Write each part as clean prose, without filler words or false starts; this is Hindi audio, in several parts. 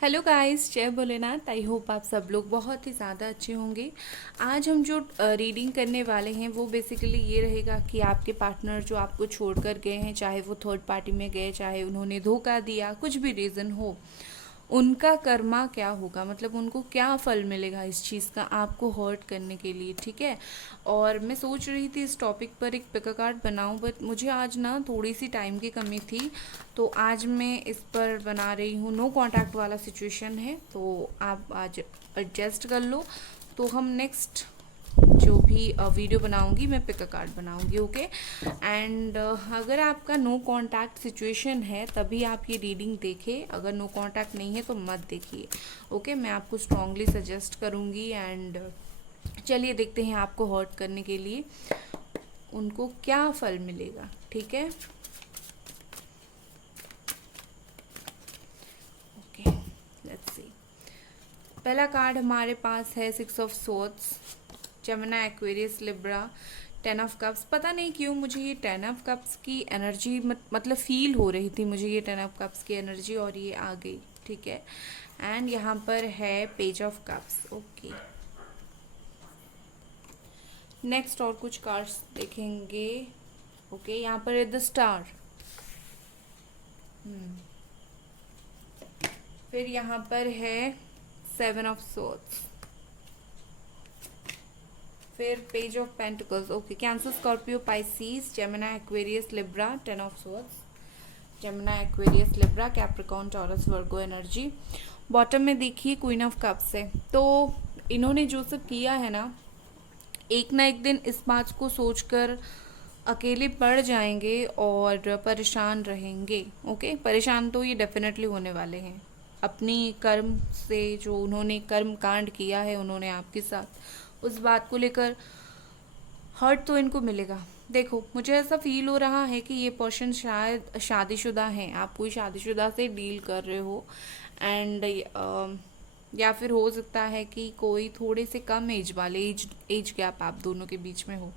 हेलो गाइस, जय भोलेनाथ। आई होप आप सब लोग बहुत ही ज़्यादा अच्छे होंगे। आज हम जो रीडिंग करने वाले हैं वो बेसिकली ये रहेगा कि आपके पार्टनर जो आपको छोड़कर गए हैं, चाहे वो थर्ड पार्टी में गए, चाहे उन्होंने धोखा दिया, कुछ भी रीज़न हो, उनका कर्मा क्या होगा, मतलब उनको क्या फल मिलेगा इस चीज़ का आपको हर्ट करने के लिए। ठीक है। और मैं सोच रही थी इस टॉपिक पर एक पिक कार्ड बनाऊं, बट मुझे आज ना थोड़ी सी टाइम की कमी थी, तो आज मैं इस पर बना रही हूँ। नो कांटेक्ट वाला सिचुएशन है, तो आप आज एडजस्ट कर लो। तो हम नेक्स्ट जो भी वीडियो बनाऊंगी मैं पिक कार्ड बनाऊंगी। ओके। एंड अगर आपका नो कांटेक्ट सिचुएशन है तभी आप ये रीडिंग देखें, अगर नो कांटेक्ट नहीं है तो मत देखिए। ओके। मैं आपको स्ट्रांगली सजेस्ट करूंगी। एंड चलिए देखते हैं आपको हर्ट करने के लिए उनको क्या फल मिलेगा। ठीक है। Okay, let's see. पहला कार्ड हमारे पास है 6 of swords, Jamuna, Aquarius, Libra, 10 of cups. पता नहीं क्यों मुझे ये 10 ऑफ कप्स की एनर्जी मतलब फील हो रही थी मुझे ये 10 ऑफ कप्स की एनर्जी, और ये आ गई। ठीक है। एंड यहाँ पर है page of cups. Okay, next और कुछ कार्ड्स देखेंगे। ओके, यहाँ पर है द स्टार। फिर यहाँ पर है 7 ऑफ सोर्ड्स, फिर page of pentacles. Okay, cancer, Scorpio, Pisces, Gemini, Aquarius, Libra, 10 of swords, Gemini, Aquarius, Libra, Capricorn, taurus, Virgo energy. Bottom में देखिए क्वीन ऑफ कप्स है। तो इन्होंने जो सब किया है ना एक दिन इस बात को सोचकर अकेले पड़ जाएंगे और परेशान रहेंगे। ओके, परेशान तो ये डेफिनेटली होने वाले हैं अपनी कर्म से, जो उन्होंने कर्म कांड किया है उन्होंने आपके साथ, उस बात को लेकर हर्ट तो इनको मिलेगा। देखो, मुझे ऐसा फील हो रहा है कि ये पर्सन शायद शादीशुदा हैं, आप कोई शादीशुदा से डील कर रहे हो। एंड या फिर हो सकता है कि कोई थोड़े से कम एज वाले, एज गैप आप दोनों के बीच में हो।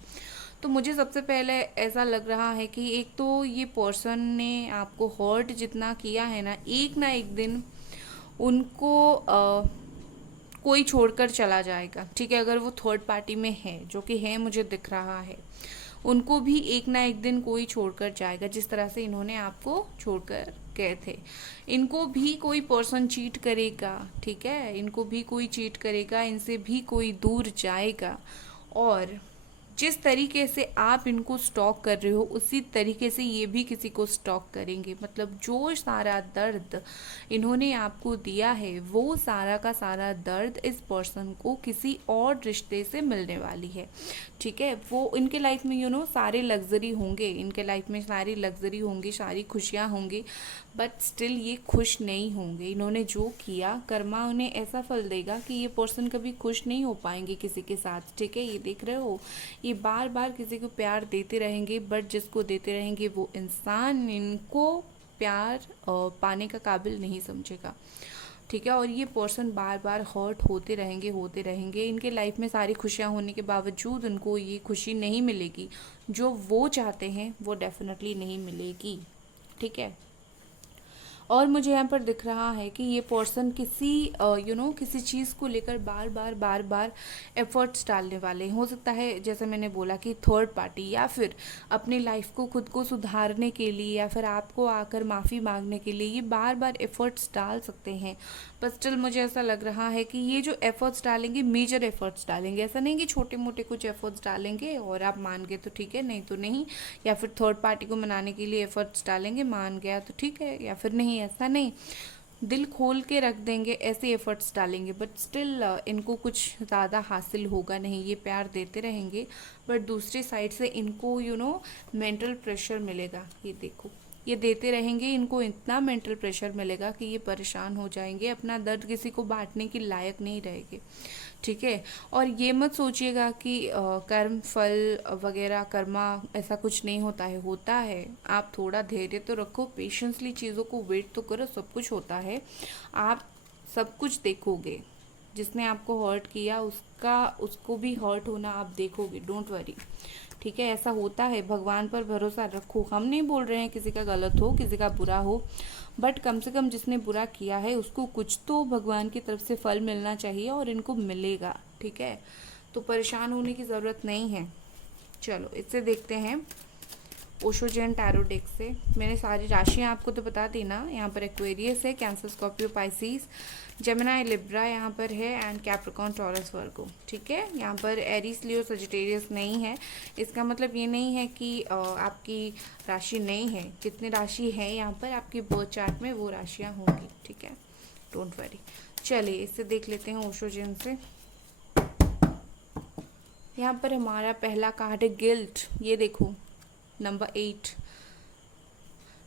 तो मुझे सबसे पहले ऐसा लग रहा है कि एक तो ये पर्सन ने आपको हर्ट जितना किया है ना एक दिन उनको कोई छोड़कर चला जाएगा। ठीक है, अगर वो थर्ड पार्टी में है, जो कि है, मुझे दिख रहा है, उनको भी एक ना एक दिन कोई छोड़कर जाएगा, जिस तरह से इन्होंने आपको छोड़कर गए थे। इनको भी कोई पर्सन चीट करेगा। ठीक है, इनको भी कोई चीट करेगा, इनसे भी कोई दूर जाएगा। और जिस तरीके से आप इनको स्टॉक कर रहे हो उसी तरीके से ये भी किसी को स्टॉक करेंगे। मतलब जो सारा दर्द इन्होंने आपको दिया है वो सारा का सारा दर्द इस पर्सन को किसी और रिश्ते से मिलने वाली है। ठीक है, वो इनके लाइफ में सारे लग्जरी होंगे, इनके लाइफ में सारी लग्जरी होंगी, सारी खुशियाँ होंगी, बट स्टिल ये खुश नहीं होंगे। इन्होंने जो किया कर्मा उन्हें ऐसा फल देगा कि ये पर्सन कभी खुश नहीं हो पाएंगे किसी के साथ। ठीक है, ये देख रहे हो, ये बार बार किसी को प्यार देते रहेंगे, बट जिसको देते रहेंगे वो इंसान इनको प्यार पाने का काबिल नहीं समझेगा। ठीक है, और ये पर्सन बार बार हर्ट होते रहेंगे। इनके लाइफ में सारी खुशियाँ होने के बावजूद उनको ये खुशी नहीं मिलेगी जो वो चाहते हैं, वो डेफिनेटली नहीं मिलेगी। ठीक है। और मुझे यहाँ पर दिख रहा है कि ये पर्सन किसी किसी चीज़ को लेकर बार बार एफर्ट्स डालने वाले हैं। हो सकता है जैसे मैंने बोला कि थर्ड पार्टी, या फिर अपनी लाइफ को खुद को सुधारने के लिए, या फिर आपको आकर माफ़ी मांगने के लिए ये बार बार एफर्ट्स डाल सकते हैं। पर स्टिल मुझे ऐसा लग रहा है कि ये जो एफर्ट्स डालेंगे मेजर एफर्ट्स डालेंगे। ऐसा नहीं कि छोटे मोटे कुछ एफर्ट्स डालेंगे और आप मान गए तो ठीक है, नहीं तो नहीं। या फिर थर्ड पार्टी को मनाने के लिए एफर्ट्स डालेंगे, मान गया तो ठीक है, या फिर नहीं, ऐसा नहीं। दिल खोल के रख देंगे, ऐसे एफर्ट्स डालेंगे, बट स्टिल इनको कुछ ज़्यादा हासिल होगा नहीं। ये प्यार देते रहेंगे, बट दूसरी साइड से इनको मेंटल प्रेशर मिलेगा। ये देखो, ये देते रहेंगे, इनको इतना मेंटल प्रेशर मिलेगा कि ये परेशान हो जाएंगे, अपना दर्द किसी को बांटने के लायक नहीं रहेंगे। ठीक है, और ये मत सोचिएगा कि कर्म फल वगैरह कर्मा ऐसा कुछ नहीं होता है, होता है। आप थोड़ा धैर्य तो रखो, पेशेंसली चीज़ों को वेट तो करो, सब कुछ होता है। आप सब कुछ देखोगे, जिसने आपको हर्ट किया उसको भी हर्ट होना आप देखोगे, डोंट वरी। ठीक है, ऐसा होता है, भगवान पर भरोसा रखो। हम नहीं बोल रहे हैं किसी का गलत हो, किसी का बुरा हो, बट कम से कम जिसने बुरा किया है उसको कुछ तो भगवान की तरफ से फल मिलना चाहिए और इनको मिलेगा, ठीक है। तो परेशान होने की ज़रूरत नहीं है। चलो इससे देखते हैं ओशो जैन टैरो डेक से। मैंने सारी राशियाँ आपको तो बता दी ना। यहाँ पर एक्वेरियस है, cancer, Scorpio, Pisces, Gemini, Libra यहाँ पर है, एंड कैप्रिकॉर्न, टॉरस, वर्गो, ठीक है। यहाँ पर एरीज, लियो, सजिटेरियस नहीं है। इसका मतलब ये नहीं है कि आपकी राशि नहीं है। जितनी राशि है यहाँ पर आपकी बर्थ चार्ट में वो राशियाँ होंगी, ठीक है, डोंट वरी। चलिए इससे देख लेते हैं ओशो जैन से। यहाँ पर हमारा पहला कार्ड है गिल्ट। ये देखो नंबर 8।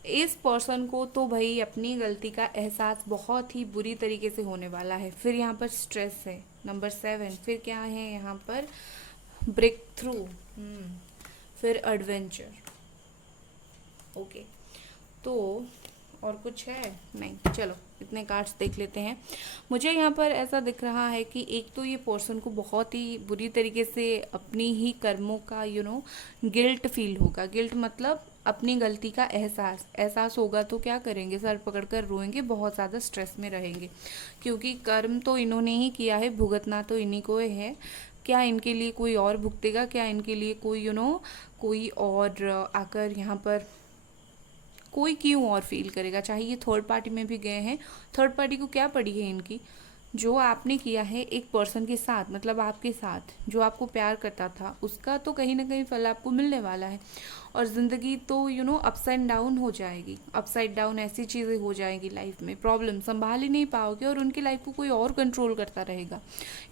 इस पर्सन को तो भाई अपनी गलती का एहसास बहुत ही बुरी तरीके से होने वाला है। फिर यहाँ पर स्ट्रेस है, नंबर 7। फिर क्या है यहाँ पर, ब्रेक थ्रू, फिर एडवेंचर। ओके, तो और कुछ है नहीं, चलो इतने कार्ड्स देख लेते हैं। मुझे यहाँ पर ऐसा दिख रहा है कि एक तो ये पर्सन को बहुत ही बुरी तरीके से अपनी ही कर्मों का गिल्ट फील होगा। गिल्ट मतलब अपनी गलती का एहसास होगा। तो क्या करेंगे, सर पकड़कर रोएंगे, बहुत ज़्यादा स्ट्रेस में रहेंगे, क्योंकि कर्म तो इन्होंने ही किया है, भुगतना तो इन्हीं को है। क्या इनके लिए कोई और भुगतेगा? क्या इनके लिए कोई कोई और आकर यहाँ पर कोई क्यों और फील करेगा? चाहे ये थर्ड पार्टी में भी गए हैं, थर्ड पार्टी को क्या पड़ी है इनकी? जो आपने किया है एक पर्सन के साथ, मतलब आपके साथ जो आपको प्यार करता था, उसका तो कहीं ना कहीं फल आपको मिलने वाला है। और ज़िंदगी तो अप्स एंड डाउन हो जाएगी। अपसाइड डाउन ऐसी चीज़ें हो जाएगी लाइफ में, प्रॉब्लम संभाल ही नहीं पाओगे और उनकी लाइफ को कोई और कंट्रोल करता रहेगा।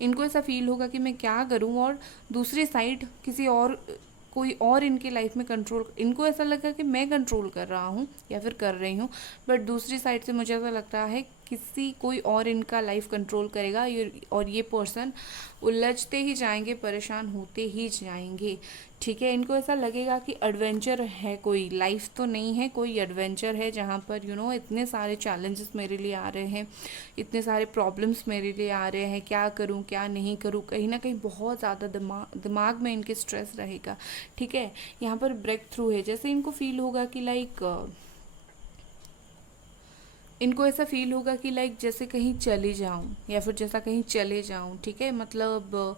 इनको ऐसा फील होगा कि मैं क्या करूं, और दूसरी साइड किसी और, कोई और इनके लाइफ में कंट्रोल, इनको ऐसा लगा कि मैं कंट्रोल कर रहा हूँ या फिर कर रही हूँ, बट दूसरी साइड से मुझे ऐसा लगता है कोई और इनका लाइफ कंट्रोल करेगा। और ये पर्सन उलझते ही जाएंगे, परेशान होते ही जाएंगे, ठीक है। इनको ऐसा लगेगा कि एडवेंचर है, कोई लाइफ तो नहीं है, कोई एडवेंचर है जहाँ पर इतने सारे चैलेंजेस मेरे लिए आ रहे हैं, इतने सारे प्रॉब्लम्स मेरे लिए आ रहे हैं, क्या करूँ क्या नहीं करूँ, कहीं ना कहीं बहुत ज़्यादा दिमाग में इनके स्ट्रेस रहेगा, ठीक है। यहाँ पर ब्रेक थ्रू है, जैसे इनको फील होगा कि इनको ऐसा फील होगा कि जैसे कहीं चले जाऊं या फिर जैसा कहीं चले जाऊं, ठीक है। मतलब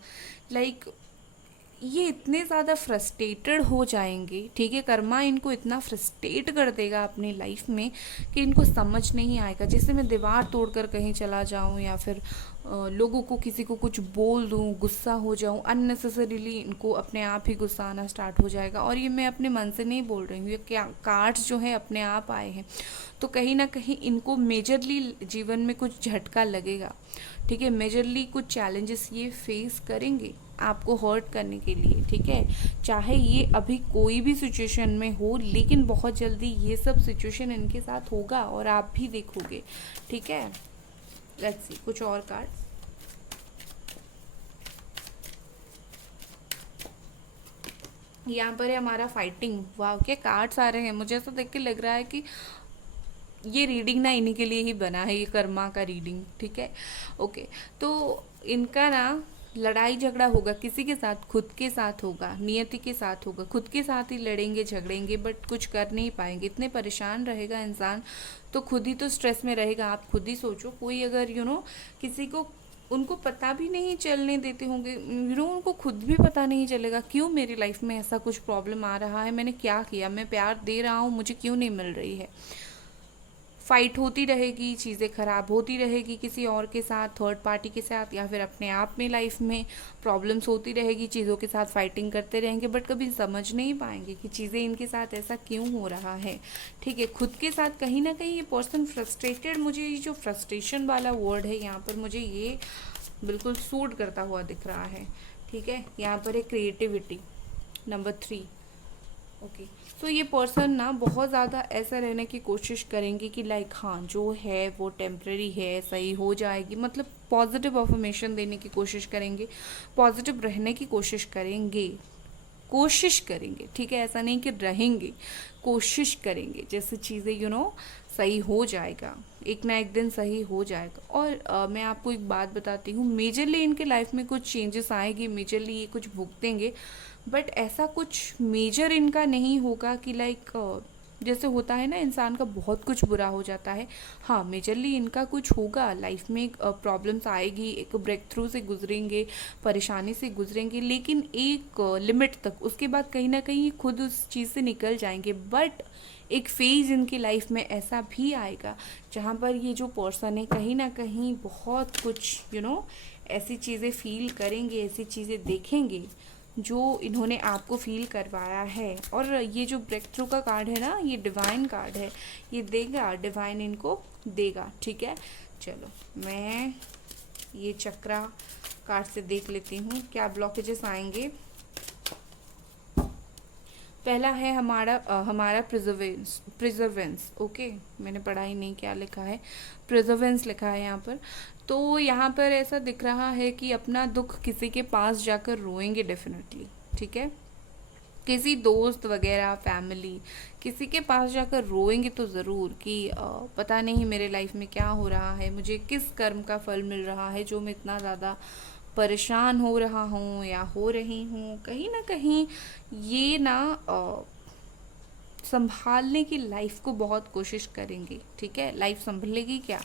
ये इतने ज़्यादा फ्रस्ट्रेटेड हो जाएंगे, ठीक है। कर्मा इनको इतना फ्रस्ट्रेट कर देगा अपनी लाइफ में कि इनको समझ नहीं आएगा। जैसे मैं दीवार तोड़कर कहीं चला जाऊं या फिर लोगों को, किसी को कुछ बोल दूं, गुस्सा हो जाऊं, अननेसेसरीली इनको अपने आप ही गुस्सा आना स्टार्ट हो जाएगा। और ये मैं अपने मन से नहीं बोल रही हूँ, ये क्या कार्ड्स जो है अपने आप आए हैं। तो कहीं ना कहीं इनको मेजरली जीवन में कुछ झटका लगेगा, ठीक है। मेजरली कुछ चैलेंजेस ये फेस करेंगे आपको हर्ट करने के लिए, ठीक है। चाहे ये अभी कोई भी सिचुएशन में हो, लेकिन बहुत जल्दी ये सब सिचुएशन इनके साथ होगा और आप भी देखोगे, ठीक है। लेट्स सी कुछ और कार्ड। यहाँ पर है हमारा फाइटिंग। वाह क्या कार्ड्स आ रहे हैं, मुझे ऐसा देख के लग रहा है कि ये रीडिंग ना इन्हीं के लिए ही बना है, ये कर्मा का रीडिंग, ठीक है। ओके, तो इनका ना लड़ाई झगड़ा होगा किसी के साथ, खुद के साथ होगा, नियति के साथ होगा, खुद के साथ ही लड़ेंगे झगड़ेंगे, बट कुछ कर नहीं पाएंगे। इतने परेशान रहेगा इंसान, तो खुद ही तो स्ट्रेस में रहेगा। आप खुद ही सोचो, कोई अगर किसी को, उनको पता भी नहीं चलने देते होंगे, उनको खुद भी पता नहीं चलेगा क्यों मेरी लाइफ में ऐसा कुछ प्रॉब्लम आ रहा है, मैंने क्या किया, मैं प्यार दे रहा हूँ मुझे क्यों नहीं मिल रही है। फाइट होती रहेगी, चीज़ें ख़राब होती रहेगी किसी और के साथ, थर्ड पार्टी के साथ, या फिर अपने आप में लाइफ में प्रॉब्लम्स होती रहेगी, चीज़ों के साथ फाइटिंग करते रहेंगे, बट कभी समझ नहीं पाएंगे कि चीज़ें इनके साथ ऐसा क्यों हो रहा है, ठीक है। खुद के साथ कहीं ना कहीं ये पर्सन फ्रस्ट्रेटेड, मुझे ये जो फ्रस्ट्रेशन वाला वर्ड है यहाँ पर मुझे ये बिल्कुल सूट करता हुआ दिख रहा है, ठीक है। यहाँ पर है क्रिएटिविटी, नंबर 3। ओके, तो ये पर्सन ना बहुत ज़्यादा ऐसा रहने की कोशिश करेंगे कि हाँ जो है वो टेम्प्रेरी है, सही हो जाएगी, मतलब पॉजिटिव अफर्मेशन देने की कोशिश करेंगे, पॉजिटिव रहने की कोशिश करेंगे, ठीक है। ऐसा नहीं कि रहेंगे, कोशिश करेंगे, जैसे चीज़ें सही हो जाएगा, एक ना एक दिन सही हो जाएगा। और मैं आपको एक बात बताती हूँ, मेजरली इनके लाइफ में कुछ चेंजेस आएगी, मेजरली ये कुछ भुगतेंगे, बट ऐसा कुछ मेजर इनका नहीं होगा कि लाइक जैसे होता है ना इंसान का बहुत कुछ बुरा हो जाता है। हाँ, मेजरली इनका कुछ होगा लाइफ में, प्रॉब्लम्स आएगी, एक ब्रेक थ्रू से गुजरेंगे, परेशानी से गुजरेंगे, लेकिन एक लिमिट तक। उसके बाद कहीं ना कहीं खुद उस चीज़ से निकल जाएंगे। बट एक फेज इनकी लाइफ में ऐसा भी आएगा जहाँ पर ये जो पर्सन है कहीं ना कहीं बहुत कुछ ऐसी चीज़ें फील करेंगे, ऐसी चीज़ें देखेंगे जो इन्होंने आपको फील करवाया है। और ये जो ब्रेक थ्रू का कार्ड है ना, ये डिवाइन कार्ड है, ये देगा, डिवाइन इनको देगा। ठीक है, चलो मैं ये चक्रा कार्ड से देख लेती हूँ क्या ब्लॉकेजेस आएंगे। पहला है हमारा प्रिजर्वेंस। ओके, मैंने पढ़ा ही नहीं क्या लिखा है, प्रिजर्वेंस लिखा है यहाँ पर। तो यहाँ पर ऐसा दिख रहा है कि अपना दुख किसी के पास जाकर रोएंगे डेफिनेटली। ठीक है, किसी दोस्त वगैरह, फैमिली, किसी के पास जाकर रोएंगे तो ज़रूर कि पता नहीं मेरे लाइफ में क्या हो रहा है, मुझे किस कर्म का फल मिल रहा है जो मैं इतना ज़्यादा परेशान हो रहा हूँ या हो रही हूँ। कहीं ना कहीं ये ना संभालने की लाइफ को बहुत कोशिश करेंगे। ठीक है, लाइफ संभलेगी क्या,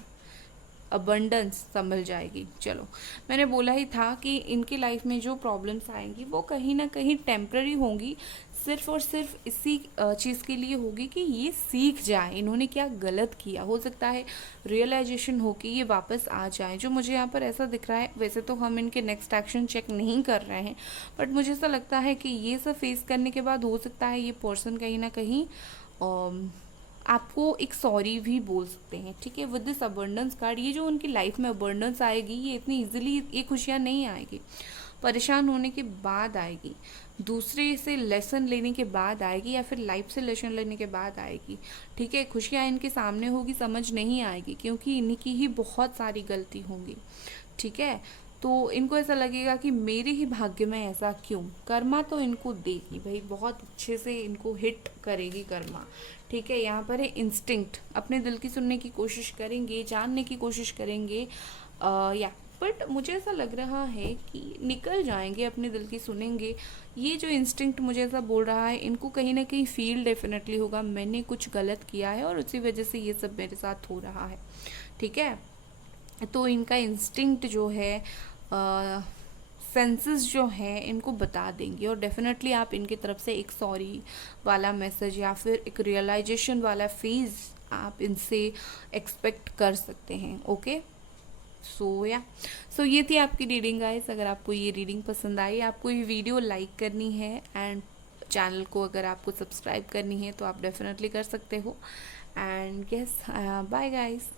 अबंडेंस संभल जाएगी। चलो, मैंने बोला ही था कि इनकी लाइफ में जो प्रॉब्लम्स आएंगी वो कहीं ना कहीं टेम्पररी होंगी, सिर्फ और सिर्फ इसी चीज़ के लिए होगी कि ये सीख जाए इन्होंने क्या गलत किया। हो सकता है रियलाइजेशन हो कि ये वापस आ जाए, जो मुझे यहाँ पर ऐसा दिख रहा है। वैसे तो हम इनके नेक्स्ट एक्शन चेक नहीं कर रहे हैं, बट मुझे ऐसा लगता है कि ये सब फेस करने के बाद हो सकता है ये पर्सन कहीं ना कहीं आपको एक सॉरी भी बोल सकते हैं। ठीक है, विद दिस अबंडेंस कार्ड, ये जो उनकी लाइफ में अबंडेंस आएगी ये इतनी इजीली ये खुशियाँ नहीं आएगी, परेशान होने के बाद आएगी, दूसरे से लेसन लेने के बाद आएगी, या फिर लाइफ से लेसन लेने के बाद आएगी। ठीक है, खुशियाँ इनके सामने होगी समझ नहीं आएगी, क्योंकि इन्हीं की ही बहुत सारी गलती होंगी। ठीक है, तो इनको ऐसा लगेगा कि मेरे ही भाग्य में ऐसा क्यों। कर्मा तो इनको देगी भाई, बहुत अच्छे से इनको हिट करेगी कर्मा। ठीक है, यहाँ पर है इंस्टिंक्ट, अपने दिल की सुनने की कोशिश करेंगे, जानने की कोशिश करेंगे या बट मुझे ऐसा लग रहा है कि निकल जाएंगे, अपने दिल की सुनेंगे। ये जो इंस्टिंक्ट मुझे ऐसा बोल रहा है, इनको कहीं ना कहीं फील डेफिनेटली होगा मैंने कुछ गलत किया है और उसी वजह से ये सब मेरे साथ हो रहा है। ठीक है, तो इनका इंस्टिंक्ट जो है, सेंसेस जो हैं इनको बता देंगे, और डेफिनेटली आप इनकी तरफ से एक सॉरी वाला मैसेज या फिर एक रियलाइजेशन वाला फेज आप इनसे एक्सपेक्ट कर सकते हैं। ओके, सो ये थी आपकी रीडिंग गाइस। अगर आपको ये रीडिंग पसंद आई, आपको ये वीडियो लाइक करनी है एंड चैनल को अगर आपको सब्सक्राइब करनी है तो आप डेफिनेटली कर सकते हो। And yes, bye guys.